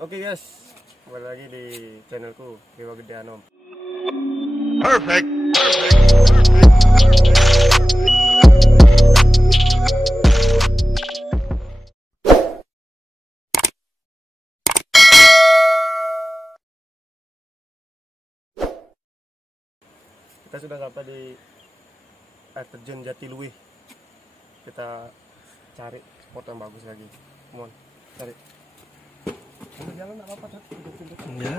Oke guys, kembali lagi di channelku Dewa Gede Anom. Perfect. Kita sudah sampai di air terjun Jatiluwih. Kita cari spot yang bagus lagi. Come on, cari. Jalan nggak apa-apa, Ya.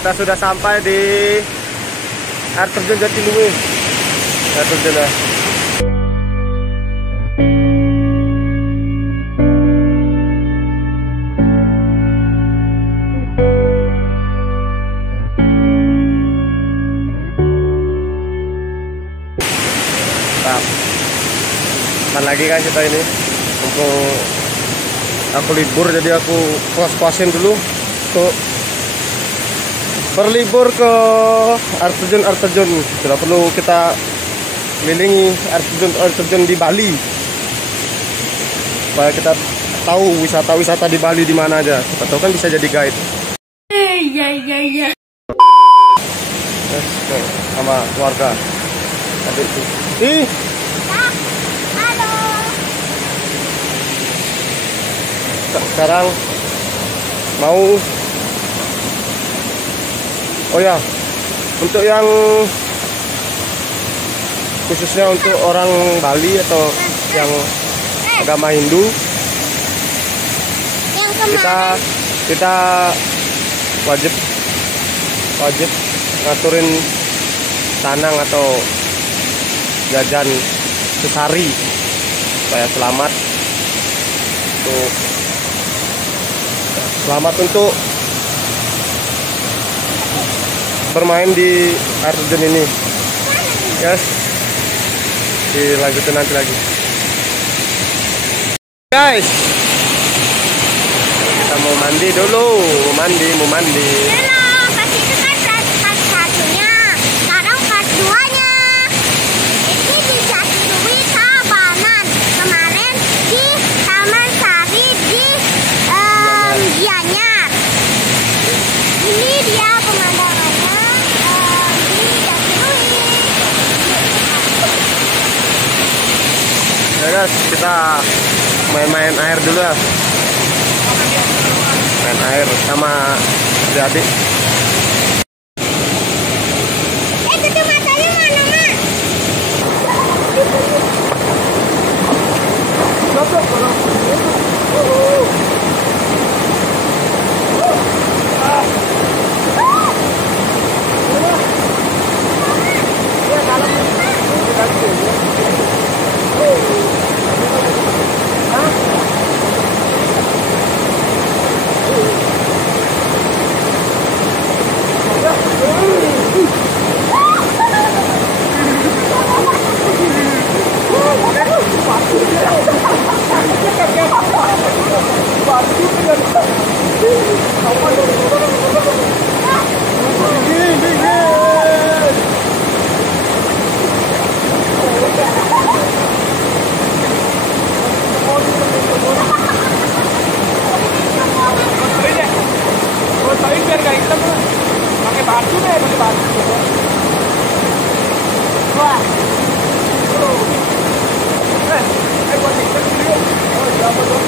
Kita sudah sampai di air terjun Jatiluwih. Air terjun ya. Kapan lagi kan kita ini? Untuk aku libur jadi aku puas-puasin dulu untuk berlibur ke air terjun. Tidak perlu kita kelilingi air terjun di Bali, supaya kita tahu wisata-wisata di Bali di mana aja. Kita tahu kan bisa jadi guide. Iya. Sama keluarga adikku. Halo. Sekarang mau. Oh ya, untuk yang khususnya untuk orang Bali atau yang agama Hindu, kita wajib ngaturin tanang atau jajan sehari supaya selamat untuk bermain di air terjun ini. Yes, dilanjutin nanti lagi guys. Kita mau mandi dulu, mau mandi. Halo, pas itu kan part satunya. Sekarang part 2-nya. Ini di Jatiluwih Tabanan. Kemarin di Taman Sari di Gianyar. Ini dia pemandangannya di Jatiluwih. Ya guys, kita main air dulu ya. Main air sama adik. Tutup matanya mana, Mak? biar gak hitam batu nih, pakai batu. Wah. Buat ikan dulu. Oh, jangan dong.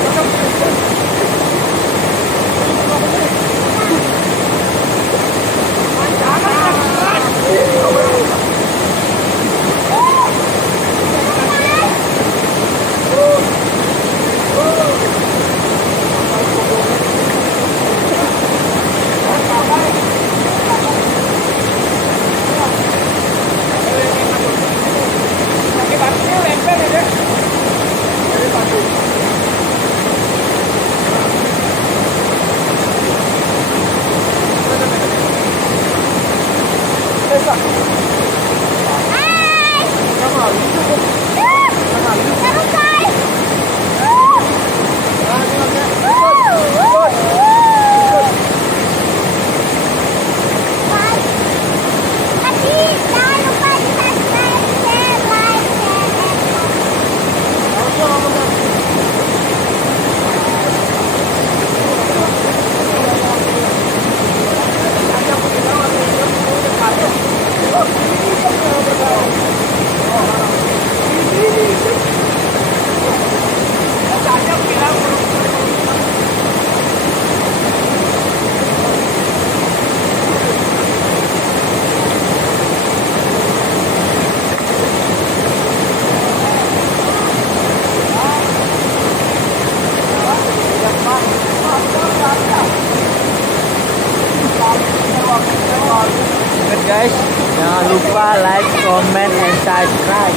Guys, jangan lupa like, comment, and subscribe.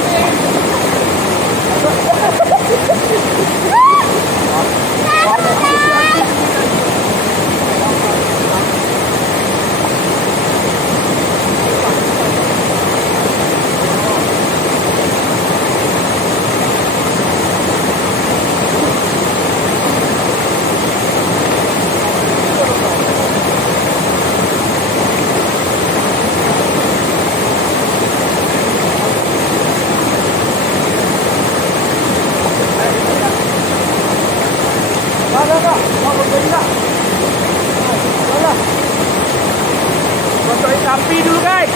Fotoin sapi dulu guys.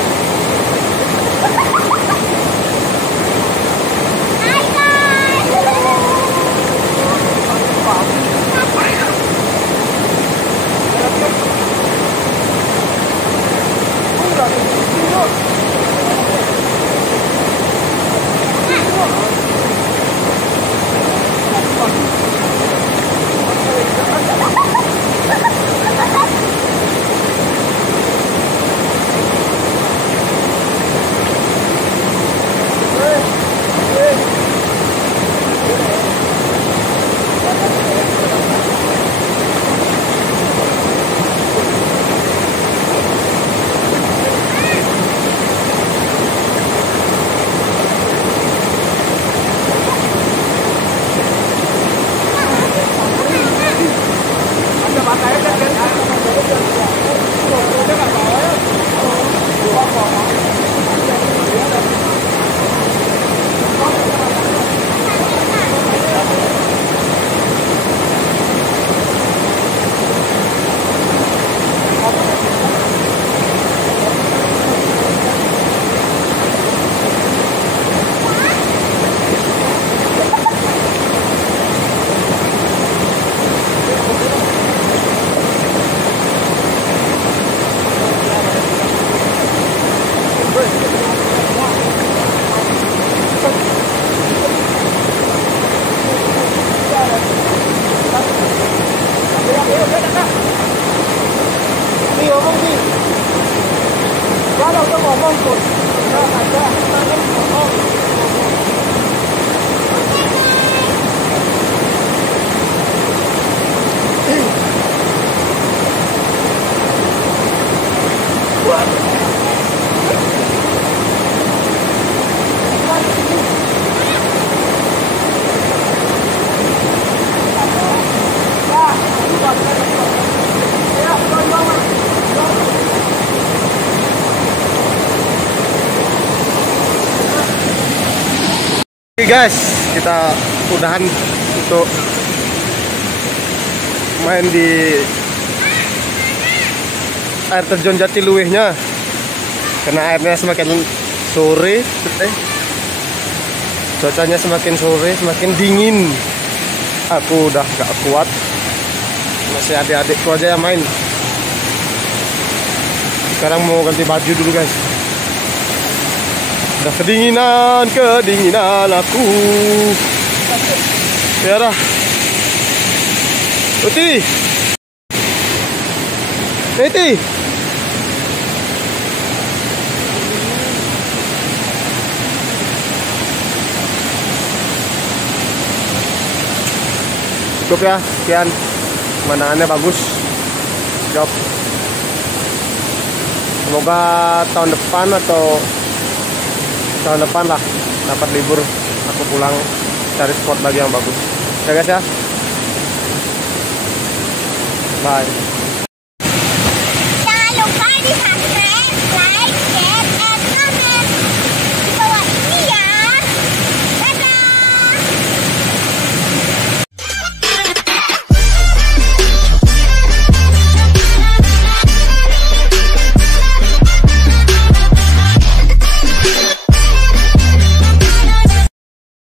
Hai guys. Oke guys, kita udahan untuk main di air terjun Jatiluwihnya. Karena airnya semakin sore, cuacanya semakin sore, semakin dingin. Aku udah gak kuat. Masih adik-adikku aja yang main. Sekarang mau ganti baju dulu guys. Udah kedinginan aku. Tiara, Uti, cukup ya, sekian. Pemandangannya bagus. Job. Semoga tahun depan lah dapat libur, aku pulang cari spot lagi yang bagus. Ya guys ya. Bye.